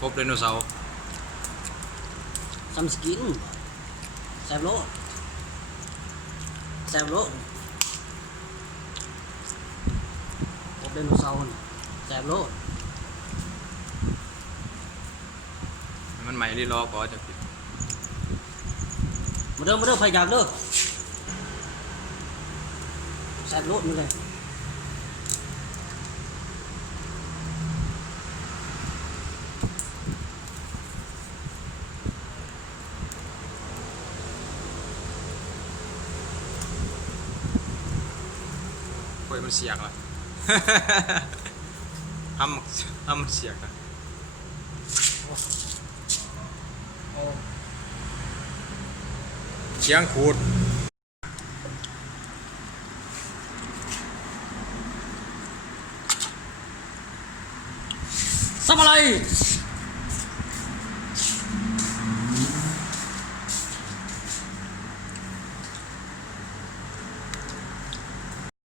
พบไดโนเสาร์ซัมสกินแซบโลแซบโลพบไดโนเสาร์แซบโลมันใหม่รีรอก่อนจะปิดมาเด้อพยายามเด้อแซบโลดมันเลยโอ้ยมันเสียกละห้ำมันเสียกละเสียงขูดทำอะไร